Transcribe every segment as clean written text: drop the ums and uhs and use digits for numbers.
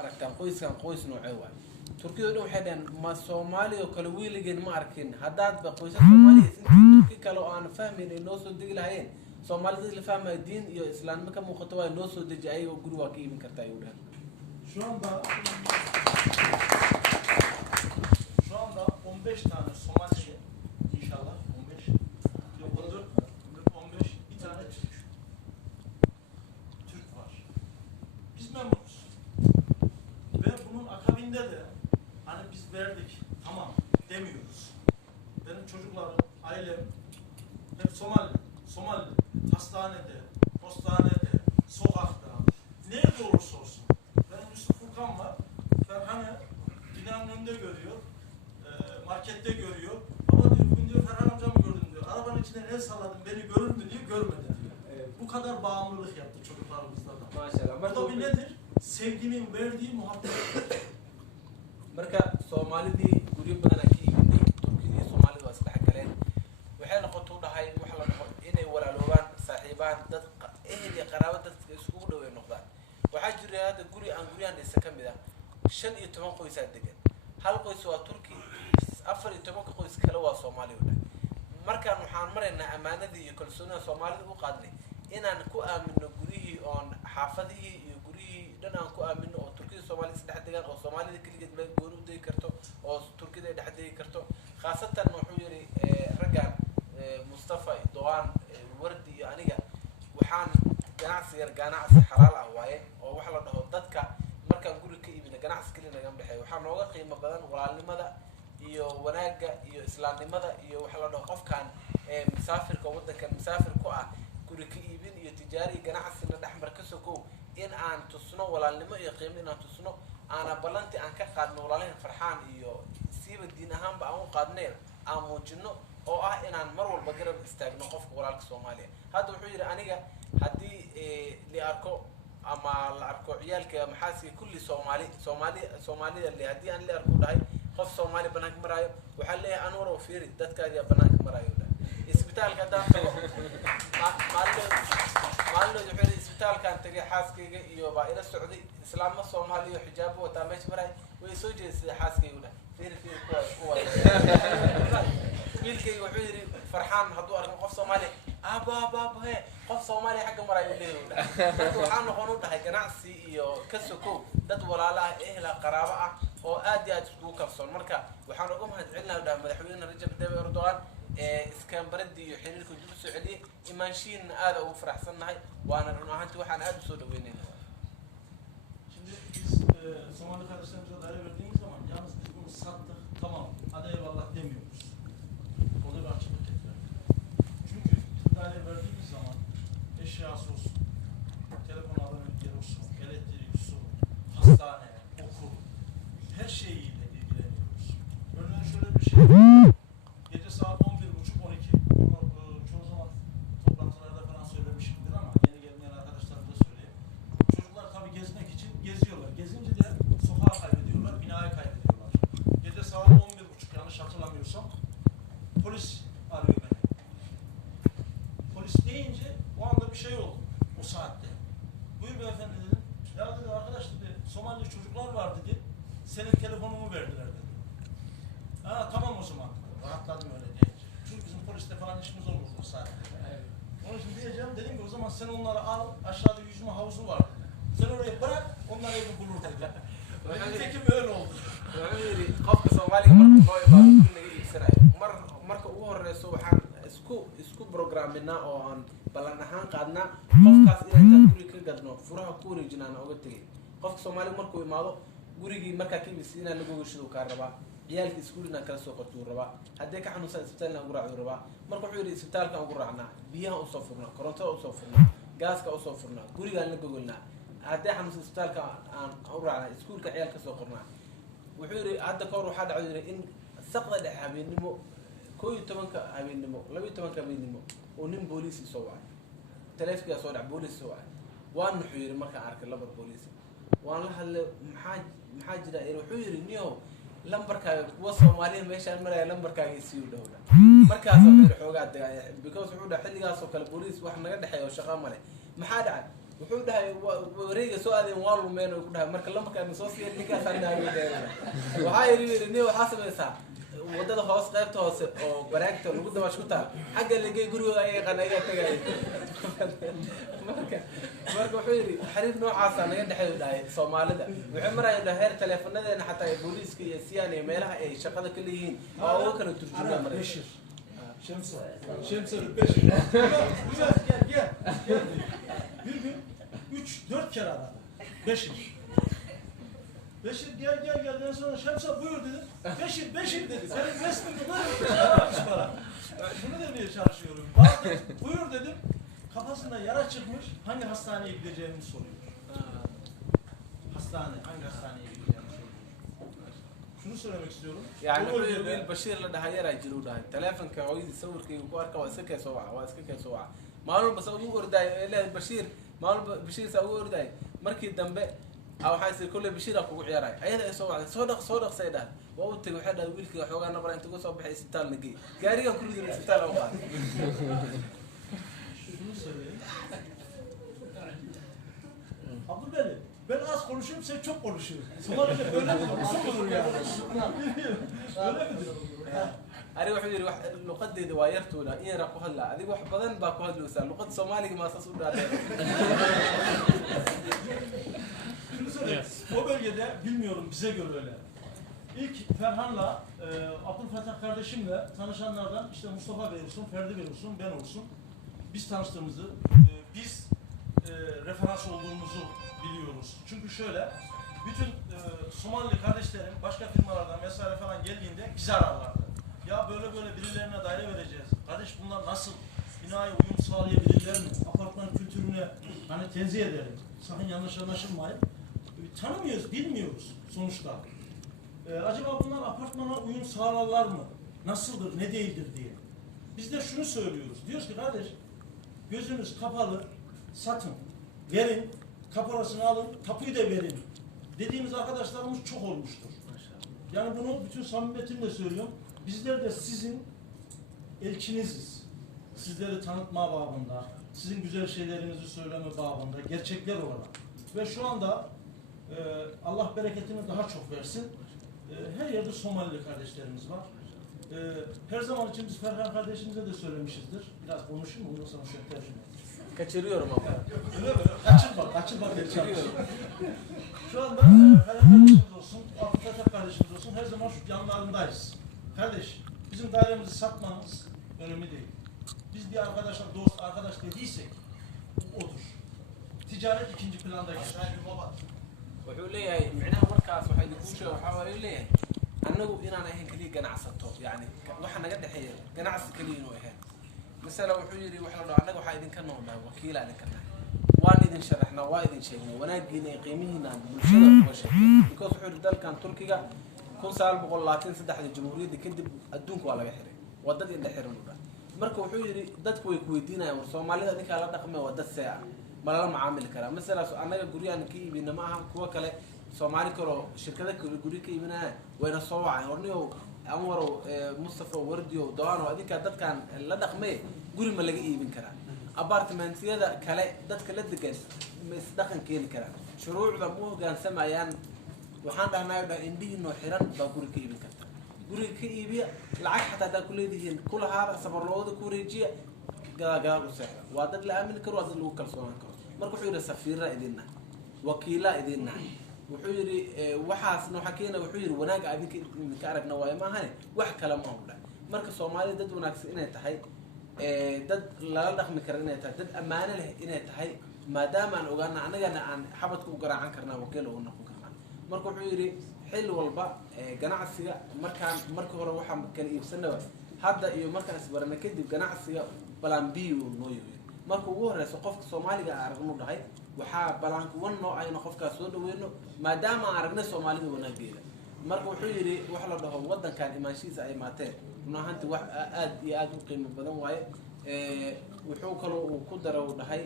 aragtaan qoyskan qoys noocee waay turkiyadu waxay dhaheen ma Soomaali oo kale wiiligeen ma arkin haddaad ba qoysas Soomaali intii turki kale oo aan fahmin inoo soo degi lahayn Soomaalida la fahmay diin iyo islaamnimo ka muuqato waa inoo soo deji ayagoo guri waa ka iibin kartaa ayuu dhahay şu anda 15 tane Somali inşallah 15 yok 14 15 bir tane Türk var. Biz memnunuz. Ve bunun akabinde de hani biz verdik tamam demiyoruz. Benim çocuklarım, ailem hep Somali hastanede, postanede, sokakta, nerede olursa olsun. Benim Yusuf Furkan var. Ferhan'ı binanın önünde görüyor. Markette görüyor. Baba diyor bugün diyor Ferhan amcamı gördüm diyor. Arabanın içinden el salladım beni görür mü diyor. Görmedi diyor. Evet. Bu kadar bağımlılık yaptı çocuklarımızda da. Maşallah. Bu da bir nedir? Sevginin verdiği muhabbet. marka Soomaalidii guryo badan ay ka iibinay Turkidii Soomaalida waa isdhex galeen waxay noqotay u dhahay waxa la dhaho inay walaaloobaan saaxiibaan dad ehel iyo qaraabo dadka isugu dhaweey noqdaan waxaa jira hadda guri aan guryahan dhisa ka mid ah 15 qoys aad degan hal qoys waa Turki 14 qoys kale waa Soomaali u dhahay markaan waxaan maraynaa amaanadii iyo kalsoonida Soomaalida u qaadnay inaan ku aamino gurihii oon xaafadihii iyo gurihii dhan aan ku aamino oo Turkida Soomaali isdhex degan oo Soomaalida kaligeed meel gooni u degi karto oo Turkida dhex degi karto khaasatan wuxuu yiri ragaan Mustafa Doan Wardi iyo aniga waxaan ganacsi xalaal ah waaye oo waxa la dhaho dadka markaan guri ka iibino ganacsi kaliya naga dhaxay waxaa nooga qiimo badan walaalnimada iyo wanaaga iyo islaamnimada iyo waxa la dhaho qofkan musaafirka wadankan musaafir ku ah guri ka iibin iyo tijaari ganacsiga dhaxmar ka soo in aan tusno walaalnimo iyo qiimo in aan tusno ana balanti aan ka qaadno walaalahan farxaan iyo siiba diin ahaan ba aan u qaadnay aan muujino oo ah inaan mar walba garab istaagno qofka walaalka Soomaaliya hadda wuxuu yiri aniga hadii li arko ama la arko ciyaalka maxaasi kulli Soomaalida li hadii aan li arko dhahay qof Soomaali banaanka marayo waxa leeyahay aan war oo fiiri dadkaaga banaanka marayo isbitaalka daantago maalin wuxuu isbitaalkan tagay xaaskayga iyo baa ila socday islaamma Soomaali iyo xijaab wata meesh maray way soo jeesay xaaskayga fiiri kuwa wiilkay wuxuu yiri farxaan haduu arko qof Soomaali aba he qof Soomaali xagga marayo leeyahay waxaan noqon u dhahay ganacsi iyo ka soko dad walaalaha ehla qaraabo ah oo aad iyo aad isku kalsoon marka waxaan uga mahadcelinayaa madaxweynaha Rajab Tayyip Erdogan iskaan baradii iyo xiriirka dib u soo celiyay imaanshiin aad ugu faraxsanahay waana run ahaantii waxaan aad u soo dhaweynaynaa Şimdi biz Somali kardeşlerimize daire verdiğimiz zaman yalnız biz bunu sattık tamam hadi eyvallah demiyoruz. O da bir açıklık getirelim. Çünkü biz daire verdiğimiz zaman eşyası olsun, telefon aboneliği olsun, elektrik, su, hastane, okul her şeyiyle ilgileniyoruz. Örneğin şöyle bir şey gece saat 11.30-12 bunu çoğu zaman toplantılarda falan söylemişimdir ama yeni gelmeyen arkadaşlarım da söyleyeyim. Çocuklar tabii gezmek için geziyorlar. Gezince de sokağı kaybediyorlar, binayı kaybediyorlar. Gece saat 11.30 yanlış hatırlamıyorsam polis arıyor beni. Polis deyince o anda bir şey oldu o saatte. Buyur beyefendi dedim. Ya dedi arkadaş dedi Somali çocuklar var dedi. Senin telefonumu verdiler dedi. Ha tamam o zaman. Rahatladım öyle deyince. Çünkü bizim poliste falan işimiz olurdu o saatte. Evet. Onun için diyeceğim dedim ki o zaman sen onları al aşağıda yüzme havuzu var dedi. Sen oraya bırak onlar evi bulur dedi. Nitekim öyle oldu. wuxuu yiri qofka Soomaaliga markuu noo imaado guriga iibsanayo marka ugu horeyso waxaan isku programina oo aan balan ahaan qaadna qofkaas inaan guriga ka gadno furaha ku wareejinana uga tagay qofka Soomaaliga markuu imaado gurigii marka ka iibsina lagu washado ka raba ciyaalka iskuulina kala soo qortuu raba hadii ka xanuunsan isbitaalna ugu raaciyo raba marka wuxuu yiri isbitaalka ugu raacna biyaha u soo furna korontada u soo furna gaaska u soo furna guriga la gogolna hadii xanuunsan isbitaalka aan u raacna iskuulka ciyaalka soo qorna wuxuu yiri hadda ka hor waxa dhacay in saqda dhex habeenimo 12 habeenimo 12 habeenimo oo nin booliis soo wacay taleefanka soo dhac booliis soo wacay waan wuxuu yiri marka arkay laba booliis waan la hadlay maxaa jira wuxuu yiri niyo lambarkaaga kuwa Soomaaliya meeshaan maray lambarkaaga isii u dhawda markaas wuxuu xoogaa because wuxuu dhaxay xilligaas oo kale booliis wax naga dhaxeeyo shaqo male maxaa dhacay wuxuu dhahay wareega soo aadeen waa lumeen oo ku dhahay marka lambarkaan soo siiyay ninkaas aan dhahay waxaa yiri nin waxaa sameeysaa wadada hoos qaybta hoose oo baraagta lagu dabash ku taal xagga ligay gurigooda ay qanaga tagay marka wuxuu yiri xariir noocaas ah naga dhaxay dhahay Soomaalida wuxuu maray heer teleefanadeena xataa booliiska iyo siyaan iyo meelaha ay shaqada ka leeyihiin oo kala turjuma maray Şemsa Beşir. Gel. Bir gün 3-4 kere aradı. Beşir. Beşir gel. Sonra Şemsa buyur dedi. Beşir dedi. Senin resmini böyle aramış bana. Bunu demeye çalışıyorum. Bazen buyur dedim. Kafasında yara çıkmış. Hangi hastaneye gideceğimi soruyor. Hangi hastaneye gideceğimi soruyor. Şunu söylemek istiyorum. Yani böyle Bashir la dhahay yara jiru dhahay telefonka hooyadii sawirkayga ku arka waa iska keesoo waca maalin bas ugu orday ilaa Bashir maalin Bashir sa ugu orday markii dambe waxay si kulli Bashir ku ciyaaray ayada ay soo wacday soo dhaq sayda waa u tagay waxa dhahay wiilkii xoogaa nabar inta ku soo baxay isbitaal nagay gaariga ku riday isbitaal oo qaad Şunu söyleyeyim. Abdülbeli, ben az konuşuyorum, sen çok konuşuyorsun. Somali'de böyle mi olur yani? Öyle midir? Ari wuxuu yiri wax luqadeeda waa yartooda in raqo hadla adiga wax badan baa ku hadlaysaa luqad Soomaaliga ma asas u dhaadeen Şunu söyleyeyim. O bölgede bilmiyorum bize göre öyle. İlk Ferhan'la Abdülfatah kardeşimle tanışanlardan işte Mustafa Bey olsun, Ferdi Bey olsun, ben olsun. Biz tanıştığımızı, biz referans olduğumuzu biliyoruz. Çünkü şöyle, bütün Somalili kardeşlerim başka firmalardan vesaire falan geldiğinde bizi ararlardı. Ya böyle birilerine daire vereceğiz. Kardeş bunlar nasıl? Binaya uyum sağlayabilirler mi? Apartman kültürüne hani tenzih edelim. Sakın yanlış anlaşılmayın. Tanımıyoruz, bilmiyoruz sonuçta. Acaba bunlar apartmana uyum sağlarlar mı? Nasıldır, ne değildir diye. Biz de şunu söylüyoruz. Diyoruz ki kardeş, gözünüz kapalı, satın, verin, kaporasını alın, tapuyu da verin. Dediğimiz arkadaşlarımız çok olmuştur. Yani bunu bütün samimiyetimle söylüyorum. Bizler de sizin elçiniziz. Sizleri tanıtma babında, sizin güzel şeylerinizi söyleme babında, gerçekler olarak. Ve şu anda Allah bereketini daha çok versin. Her yerde Somalili kardeşlerimiz var. Her zaman için biz Ferhan kardeşimize de söylemişizdir. Biraz konuşayım mı? Ondan sonra sen tercüme et. Kaçırıyorum ama. Öyle mi? Açıl bak. Şu anda Ferhan kardeşimiz olsun, Abdülfatah kardeşimiz olsun, her zaman şu yanlarındayız. Kardeş, bizim dairemizi satmanız önemli değil. Biz bir arkadaşa, dost, arkadaş dediysek, odur. Ticaret ikinci planda geçer. wuxuu leeyahay micnaha markaas waxay ku sheegay waxa uu leeyahay annagu inaan ahayn kaliya ganacsato yani waxa naga dhaxeeya ganacsi kaliya inuu ahayn mesela wuxuu yiri waxa la annaga waxa idin ka noqdaa wakiila idin ka nahay waan idin sharaxna waa idin sheegnay wanaagiina iyo qiimihiina bulshada uga sheegay because wuxuu yiri dalkan Turkiga 1923 jamhuuriyadda kadib adduunka waa laga xiray wadada inta xiran u dhahay marka wuxuu yiri dadku way ku weydiinayaan Soomaalida ninka la dhaqmay wada seeca malala macaamili karaa mesela anaga guriyaan ka iibina ma aha kuwa kale Soomaali kale shirkada kale guri ka iibinaa wayna soo wacay horniyo Anwar Mustafa Wardiyo Dawaan oo adinka dadkan la dhaqmay guri ma laga iibin karaa apartmentiyada kale dadka la degan ma is dhaqan keeni karaan shuruucda mu hoggaansamayaan waxaan dhahnaa indhiino xiran baa guri ka iibin karta guri ka iibiya lacag xataa daa ku leedihiin kulahaada safarlooda ku wareejiya gadaal u seexda waa dad la aamin karo waa dad lagu kalsoonaan karo marka wuxuu yiri safiira idinna wakiila idinna wuxuu yiri waxaasna waxa keena wuxuu yiri wanaag adinka aragna waa ma ahane wax kala ma hawla marka Soomaalida dad wanaagsan inay tahay dad la dhaqmi karo inay tahay dad amaana leh inay tahay maadaama aan ogaana anagana aan xabadka u garaacan karnaa wakiil oo noqon karnaa marka wuxuu yiri xil walba ganacsiga marka hore waxa kala iibsanaa hadda iyo markaan isbarana kadib ganacsiga balan B noo yahay marka ugu horeyso qofka Soomaaliga aragno dhahay waxa balanku wan noo ayna qofka soo dhaweeyno maadaama aan aragnay Soomaalida wanaageeda marka wuxuu yiri wax la dhaho wadankan imaanshiisa ay maateen runaahanti wax aad iyo aad u qiimo badan waaye wuxuu kaloo ku daro dhahay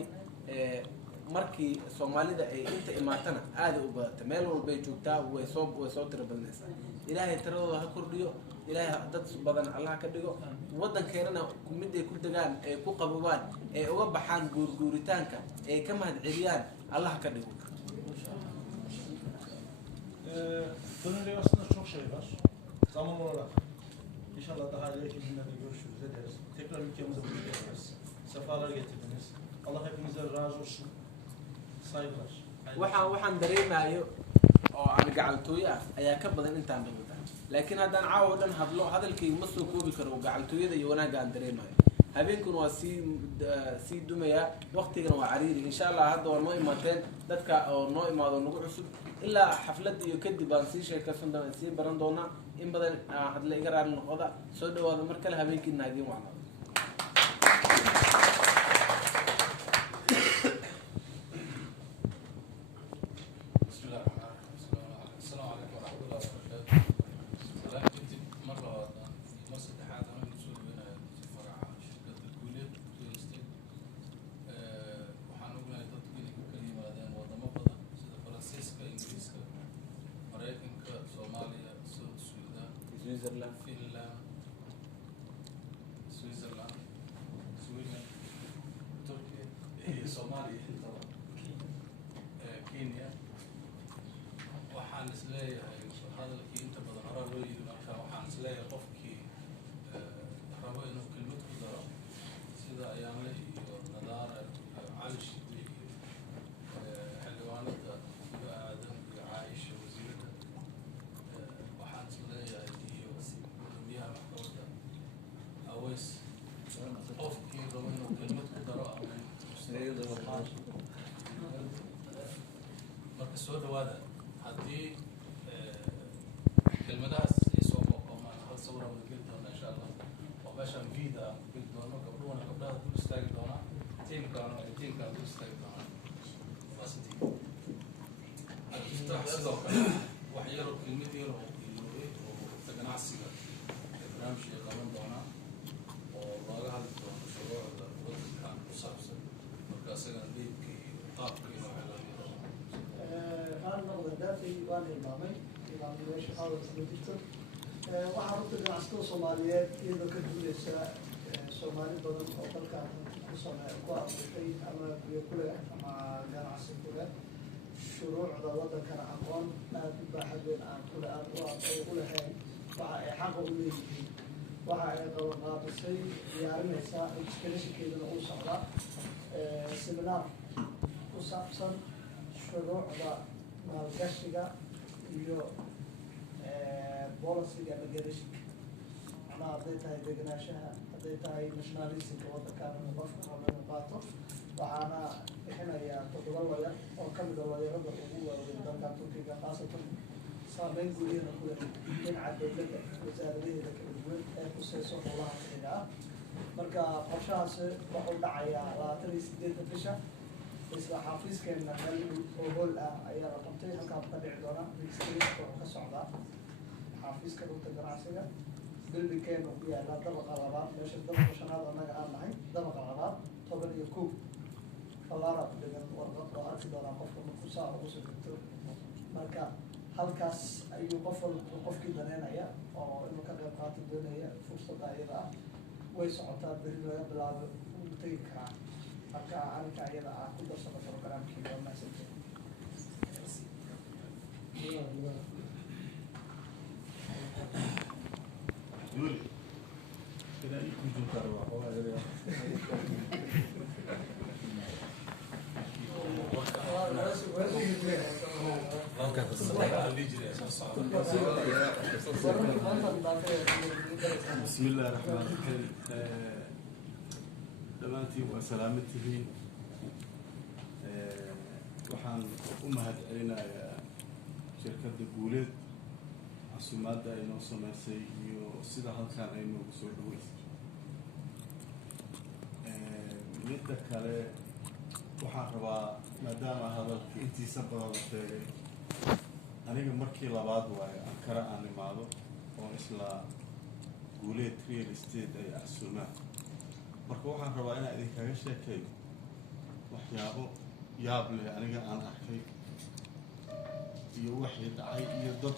markii soomaalida ay inta imaatana aada u badata meel walbay joogtaa way soo tiro badnaysaa ilaahay tiradooda ha kordhiyo ilaahay dad badan allah ka dhigo waddankeenana mid ay ku degaan ay ku qabobaan ay uga baxaan guurguuritaanka ay ka mahad celiyaan allah ka dhigo. Gönüllü aslında çok şey var. Zaman olarak inşallah daha ileriki günlerde görüşürüz ederiz. Tekrar ülkemize hoş geldiniz. Sefalar getirdiniz. Allah hepinize razı olsun. Saygılar. waxaan dareemayo oo aan gacaltooyo ah ayaa ka badan intaan dhawata laakiin haddaan caawa dhan hadlo hadalkayga ma soo koobi karo gacaltooyada iyo wanaagga aan dareemayo habeenkuna waa sii dumaya waqtigana waa cariiri insha allah hadda waa noo imaateen dadka oo noo imaado nagu cusub ilaa xafladda iyo kadib aan sii sheekaysan doona sii baran doonaa in badan hadla iga raali noqoda soo dhawaada mar kale habeenkiina hagiin wacnaa. Switzerland, Finland, Switzerland, Sweden, Turkey, Somalia, Kenya. waxaan isleeyahay hadalkii inta badan hore loo yidhi marka waxaan isleeyahay qofkii rabo inuu kelmad ku daro sida ayaanle iyo nadaara iyo cali shidi iyo xildhibaanada iga aadan iyo caaisha wasiirada waxaan isleeyahay iyo gudoomiyaha maxkamadda aweys qofkii rabo inuu kelmad ku daro ama marka soo dhawaada haddii kelmadahaas ay soo qoqomaan hal sawir aan geli doona insha allah oo meeshaan vida aan geli doono gabdhuhuna gabdhaha dul istaagi doonaa tiimkaana tiimkaan dul istaagi doonaa sidoo kale wax yar kelmad yar oo ganacsiga barnaamijka qaban doonaa oo looga hadli doono shuruucda wadankan ku saabsan marka isagana dhiibka iyo qaabka iyo أنا نقدر دافي وأنا إمامي إيش حاول سميتكم waxaa runta ganacsatada Soomaaliyeed iyadoo ka duuleysa Soomaali badan oo dalkan ku abuurtay ama biyo ku leh ama ganacsi ku leh shuruucda wadankana aqoon aad u baaxad weyn aan ku lahayn waxa ay xaq u leeyihiin waxa ay qaabisay diyaarinaysaa educationkeedana uu socdaa seminar ku saabsan shuruucda maalgashiga iyo bolisiga migration macnaha hadday tahay degenaanshaha hadday tahay nationalismka waddankan qofka raba inuu qaato waxaana bixinayaa 7 lawyer oo ka mid a lawyerada ugu waaweyn dalkan Turkiga khaasatan saameyn guriyana ku leh dhinaca dowladda wasaaradaheeda kala duwan ee khuseyso howlaha sharciga ah marka qorshahaasi wuxuu dhacayaa 28 bisha isla xafiiskeena meel oo hol ah ayaa la qabtay halkaa ka dhici doona registration wuxuu ka socdaa xafiiska dhulka ganacsiga buildingkeena ku yaala dabaqa labaad meesha dabaqa shanaad annaga aan nahay dabaqa labaad 11 falaara ku dhigan warqad oo arki doonaa qofka markuu saa ugu soo degto marka halkaas ayuu qofkii daneynaya oo inuu ka qayb qaato doonaya fursadda iyada ah way socotaa beri laga bilaabo uu tegi karaa marka arrinka iyada ah ku darsada programkii waa mahadsantahay بسم الله الرحمن الرحيم dhammaantiin waa salaamatihiin waxaan u mahad celinayaa shirkadda guuleed casuumaadda ay noo samaysay iyo sida halkan ay noogu soo dhaweysay midda kale waxaan rabaa maadaama hadalka intiisa badan la sheegay aniga markii labaad waayo ankara aan imaado oo isla guuleed real estate ay casuumaan marka waxaan rabaa inaan idinkaga sheekeeyo waxyaabo yaab leh aniga aan arkay iyo wixii dhacay iyo dad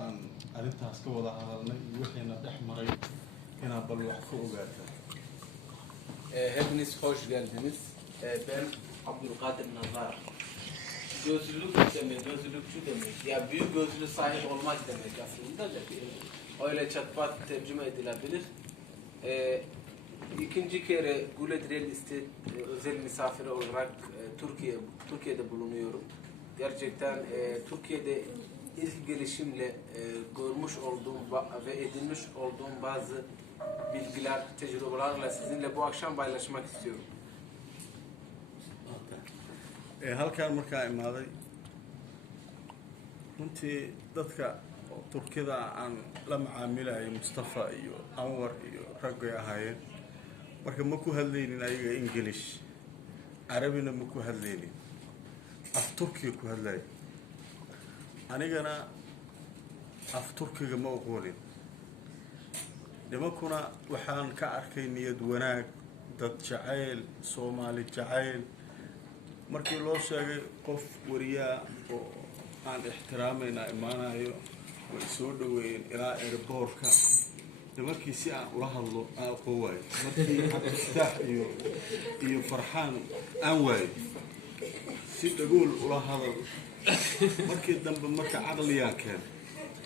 aan arrintaas ka wada hadalnay iyo wixiina dhex maray inaa bal wax ka ogaata. Hepiniz hoş geldiniz. Ben Abdülkadir Nazar. Gözlülük demek, gözlülükçü demek. Ya büyük gözlü sahip olmak demek aslında da öyle çatpat tercüme edilebilir. İkinci kere Gulet Real Estate özel misafiri olarak Türkiye'de bulunuyorum. Gerçekten Türkiye'de ilk gelişimle görmüş olduğum ve edinmiş olduğum bazı bilgiler, tecrübelerle sizinle bu akşam paylaşmak istiyorum. Halkaan markaa imaaday runtii dadka Turkida aan la macaamilayo Mustafa iyo Anwar iyo raggay ahaayeen marka ma ku hadlaynin ayaga English Arabina ma ku hadlaynin af Turkiga ku hadlay anigana af Turkiga ma aqoonin nimankuna waxaan ka arkay niyad wanaag dad jacayl Soomaali jacayl markii loo sheegay qof wariyaa oo aan ixtiraamayna imaanayo way soo dhaweeyeen ilaa airportka nimankii si aan ula hadlo aan aqoon waayo markii Cabdifataah iyo Farxaan aan waayo si dhagool ula hadal markii dambe marka caqliyaan keen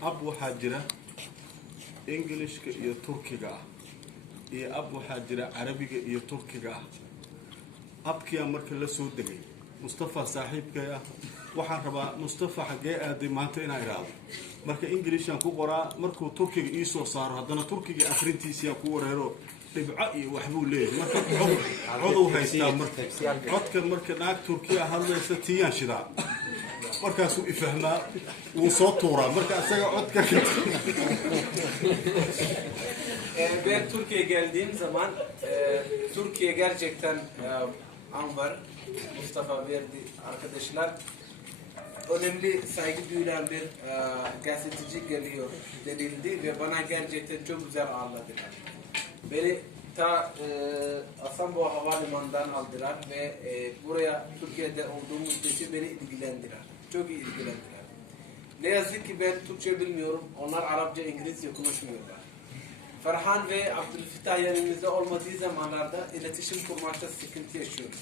ab waxaa jira Englishka iyo Turkiga iyo ab waxaa jira Carabiga iyo Turkiga abkiya marka la soo degay Mustafa saaxiibkaya waxaan rabaa Mustafa xagee aaday maanta inaan iraado marka Englishan ku qoraa markuu Turkiga ii soo saaro haddana Turkiga akhrintiisa ku wareero dhibco iyo waxbuu leeyahay marka codow haystaa marka codka marka naag Turkiga hadlaysa tiyaan shidaa markaasuu ifahmaa wuu soo tuuraa marka asaga codka Ben Türkiye'ye geldiğim zaman Türkiye gerçekten Anwar, Mustafa Verdi arkadaşlar önemli saygı duyulan bir gazeteci geliyor denildi ve bana gerçekten çok güzel ağırladılar. Beni ta Asanboğa Havalimanı'ndan aldılar ve buraya Türkiye'de olduğum müddetçe beni ilgilendiler. Çok iyi ilgilendiler. Ne yazık ki ben Türkçe bilmiyorum. Onlar Arapça, İngilizce konuşmuyorlar. Farhan ve Abdülfetah yanımızda olmadığı zamanlarda iletişim kurmakta sıkıntı yaşıyoruz.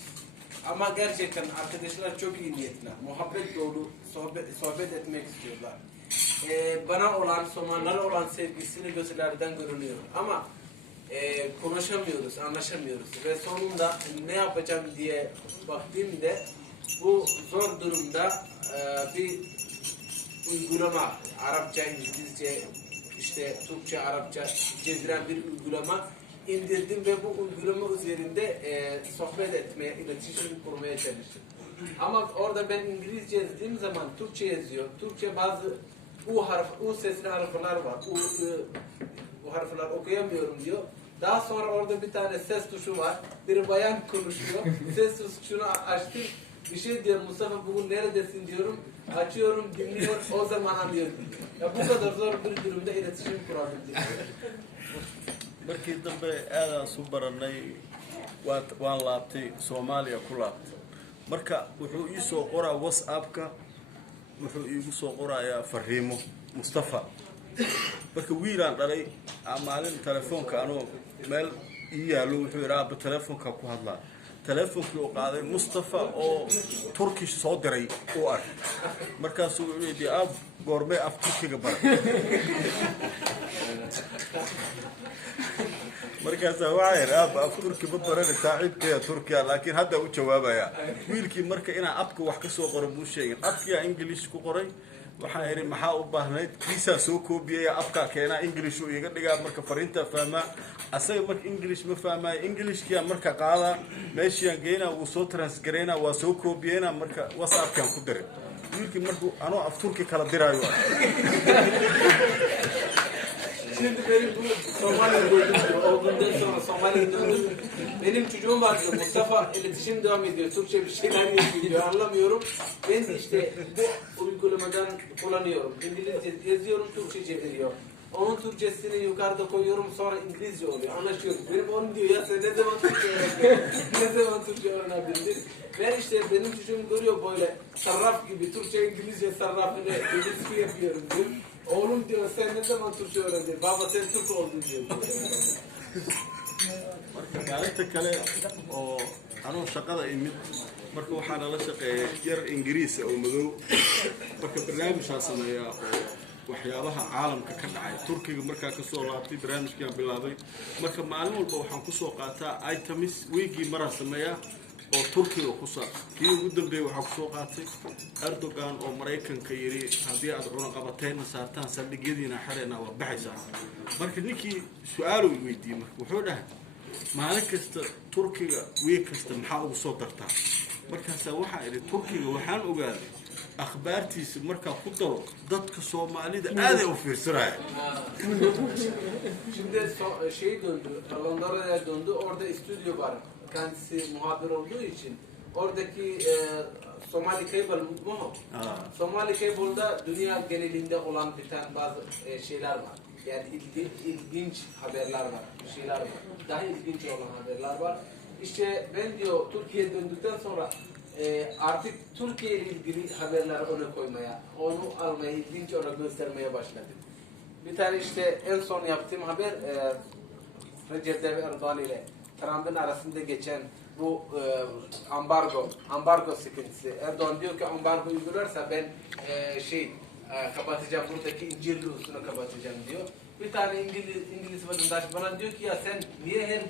Ama gerçekten arkadaşlar çok iyi niyetler. Muhabbet dolu sohbet etmek istiyorlar. Bana olan, Somalilere olan sevgisini gözlerden görünüyor. Ama konuşamıyoruz, anlaşamıyoruz. Ve sonunda ne yapacağım diye baktığımda bu zor durumda bir uygulama, Arapça, İngilizce, işte Türkçe, Arapça çeviren bir uygulama indirdim ve bu uygulama üzerinde sohbet etmeye, iletişim kurmaya çalıştım. Ama orada ben İngilizce yazdığım zaman Türkçe yazıyor. Türkçe bazı U sesli harfler var. U harfler okuyamıyorum diyor. Daha sonra orada bir tane ses tuşu var. Bir bayan konuşuyor. Ses tuşunu açtım. Bir şey diyor, Mustafa bugün neredesin diyorum. Açıyorum, dinliyor, o zaman anlıyor diyor. Ya bu kadar zor bir durumda iletişim kurabildik. markii dambe aadaan su baranay waan laabtay Soomaaliya ku laabtay marka wuxuu ii soo qoraa WhatsApp-ka wuxuu iigu soo qorayaa fariimo Mustafa marka wiilaan dhalay maalin telefoonka anoo meel ii yaalo wuxuu yidhaa ba telefoonka ku hadlaa telefonkii oo qaaday Mustafa oo Turkish soo diray u ark markaasuu wuxuu yidhi goormee af Turkiga bara markaasa waxaa yidhi af Turki ma barani saaxiibkaya Turkiya laakiin hadda u jawaabaya wiilkii marka inaa abka wax ka soo qoro buu sheegin abkiyaa English ku qoray waxaan yidhi maxaa u baahnayd kiisaa soo koobiyaya afkaa keenaa English uu iga dhigaa marka fariintaa fahmaa asaga marka English ma fahmaayo Englishkiyaa marka qaadaa meeshiaan geynaa wuu soo transgareynaa waa soo koobiyeynaa marka WhatsApp-kaan ku diray wiilkii markuu anoo af Turki kala diraayo Şimdi benim bu Somali'ye döndüm. O günden sonra Somali'ye döndüm. Benim çocuğum vardı. Mustafa iletişim devam ediyor. Türkçe bir şeyler yazıyor. Anlamıyorum. Ben işte bu uygulamadan kullanıyorum. İngilizce yazıyorum, Türkçe çeviriyor. onun Türkçesini yukarıda koyuyorum sonra İngilizce oluyor. Anlaşıyorum. Benim onu diyor ya sen ne zaman Türkçe öğrendin? Ne zaman Türkçe öğrenebildin? Ben işte benim çocuğum görüyor böyle sarraf gibi Türkçe İngilizce sarrafını ilişki yapıyorum diyor. Oğlum diyor sen ne zaman Türkçe öğrendin? Baba sen Türk oldun diyor. marka maalinta kale oo anuu shaqada imid marka waxaa nala shaqeeyay yar ingiriis oo madow marka barnaamijaa sameeyaa oo waxyaabaha caalamka ka dhacay turkiga markaa kasoo laabtay barnaamijkaan bilaabay marka maalin walba waxaan kusoo qaataa items weegii maraa sameeyaa oo turkiga ku saabsan kii ugu dambeeyay waxaa kusoo qaatay Erdogan oo Mareykanka yiri haddii aad cunaqabateenna saartaan saldhigyadiina xareena waa baxaysaa marka ninkii su-aal uu weydiiyey marka wuxuu dhahay maalin kasta turkiga weeg kasta maxaa ugu soo dartaa markaasaa waxaa idhi turkiga waxaan ogaaday akhbaartiisa markaa ku daro dadka Soomaalida aaday u fiirsanaya Şimdi şey döndü, Londra'ya döndü, orada stüdyo var. Kendisi muhabir olduğu için oradaki Somali Cable mu? Somali Cable'da dünya genelinde olan biten bazı şeyler var. Yani ilginç haberler var, şeyler var. Daha ilginç olan haberler var. İşte ben diyor Türkiye'ye döndükten sonra artık Türkiye ile ilgili haberleri ona koymaya, onu almaya, ilginç ona göstermeye başladım. Bir tane işte en son yaptığım haber Recep Tayyip Erdoğan ile Trump'ın arasında geçen bu ambargo sıkıntısı. Erdoğan diyor ki ambargo uygularsa ben kapatacağım, buradaki incir üstünü kapatacağım diyor. Bir tane İngiliz vatandaş bana diyor ki ya sen niye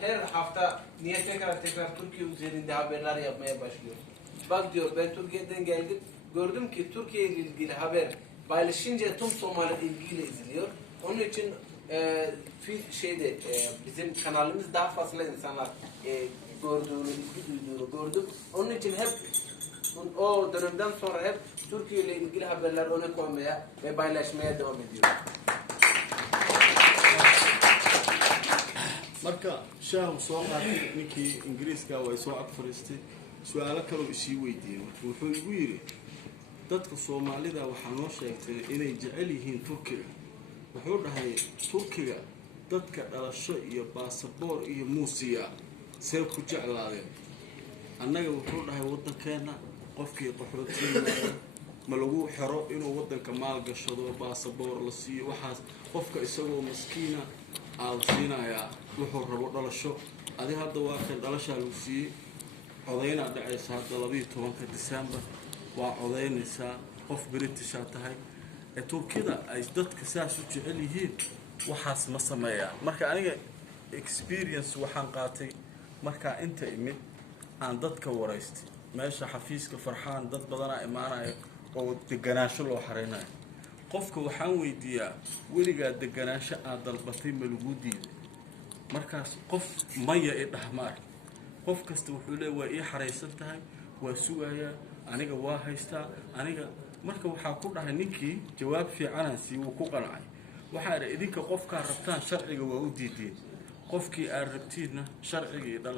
her hafta niye tekrar Türkiye üzerinde haberler yapmaya başlıyorsun? Bak diyor ben Türkiye'den geldim, gördüm ki Türkiye ile ilgili haber paylaşınca tüm Somali ilgiyle izliyor. Onun için bizim kanalımız daha fazla insanlar gördüğünü, ilgi duyduğunu gördüm. Onun için hep o dönemden sonra hep Türkiye ile ilgili haberler öne koymaya ve paylaşmaya devam ediyor. marka shaahu soo qaatay ninkii ingiriiska way soo ag fariistay su-aalo kaloo isii weydiiyey marka wuxuu igu yidhi dadka Soomaalida waxaa noo sheegtay inay jecel yihiin Turkiga wuxuu dhahay Turkiga dadka dhalasho iyo baasaboor iyo muusiya see ku jeclaadeen annaga wuxuu dhahay waddankeena qofkii qaxootiga ma lagu xiro inuu waddanka maal gashado baasaboor la siiyo waxaas qofka isagoo maskiina aad siinayaa wuxuu rabo dhalasho adi hadda waa kan dhalashaa lagu siiyey codaynaa dhacaysa hadda 12 December waa codaynaysaa qof Britishaa tahay Turkida ay dadka saas u jecel yihiin waxaas ma sameeyaa marka aniga experience waxaan qaatay marka inta imid aan dadka waraystay meesha xafiiska Farxaan dad badan imaanaya oo deganaansho loo xareynayo qofka waxaan weydiiyaa weligaa deganaansho aad dalbatay ma lagu diiday markaas qof maya ee dhahmaar qof kasta wuxuu leeyahay waa ii xareysan tahay waa sugayaa aniga waa haystaa aniga marka waxaa ku dhahay ninkii jawaab fiican si uu ku qancay waxa idinka qofka rabtaan sharciga waa u diideen qofkii aad rabtiina sharciga